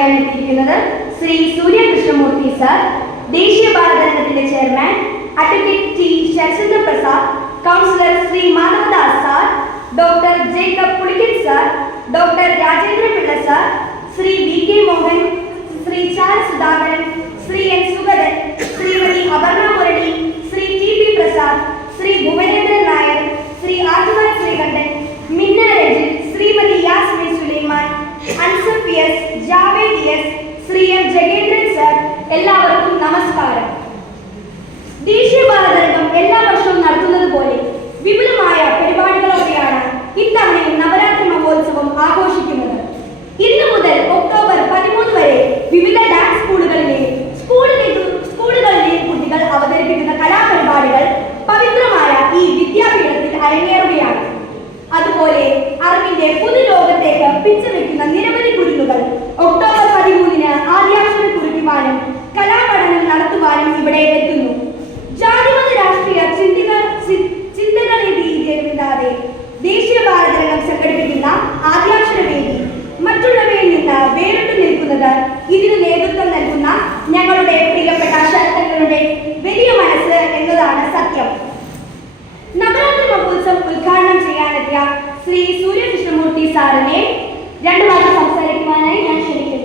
ചെയ്യാനെത്തിയിരിക്കുന്നത് Shri Suryakrishnamoorthy sir, ദേശീയ ബാലതരംഗത്തിന്റെ chairman advocate T Sarachandra Prasad, councillor Shri Madhavadas sir, doctor Jacob Pulikkan sir, doctor Rajendra Pillai sir, Shri V K Mohan, Shri Chal Sudhakaran, Shri N Sugathan, Shrimati Aparna Murali, Shri T P Prasad, Shri Bhuvanendran Nair, Shri Adivan Sreekantan, Minna Ranjith, Shrimati Yasmin Sulaiman, Ansaf S, Javed S, Shri M Jagendran sir, എല്ലാവർക്കും നമസ്കാരം. ദേശീയ ബാലതരംഗം എല്ലാ വർഷവും നടത്തുന്നത് പോലെ വിപുലമായ പരിപാടികളോടെയാണ് ഇത്തവണയും നവരാത്രി മഹോത്സവം ആഘോഷിക്കുന്നത്. ഇന്നു മുതൽ ഒക്ടോബർ 13 വരെ വിവിധ ഡാൻസ് സ്കൂളുകളിലെയും കുട്ടികൾ അവതരിപ്പിക്കുന്ന കലാപരിപാടികൾ പവിത്രമായ ഈ വിദ്യാപീഠത്തിൽ അരങ്ങേറുകയാണ്. അതുപോലെ അറിവിന്റെ പുതുലോകത്തേക്ക് പിച്ചവെക്കുന്ന നിരവധി കുരുന്നുകൾ ഒക്ടോബർ 13 ആദ്യാക്ഷരം കുറിക്കുവാനും കലാപഠനം നടത്തുവാനും ഇവിടെ എത്തുന്നു. ജാതിമത രാഷ്ട്രീയ ചിന്തകളില്ലാതെ ദേശീയ ബാലതരംഗം സംഘടിപ്പിക്കുന്ന ആദ്യാക്ഷര വേദി മറ്റുള്ളവയിൽ നിന്ന് വേറിട്ട് നിൽക്കുന്നത് ഇതിന് നേതൃത്വം നൽകുന്ന ഞങ്ങളുടെ പ്രിയപ്പെട്ട ശരത്തങ്ങളുടെ വലിയ മനസ്സ് എന്നതാണ് സത്യം. നവരാത്രി മഹോത്സവം ഉദ്ഘാടനം ചെയ്യാനെത്തിയ ശ്രീ സൂര്യകൃഷ്ണമൂർത്തി സാറിനെ 2 വാക്ക് സംസാരിക്കുവാനായി ഞാൻ ക്ഷണിക്കുന്നു.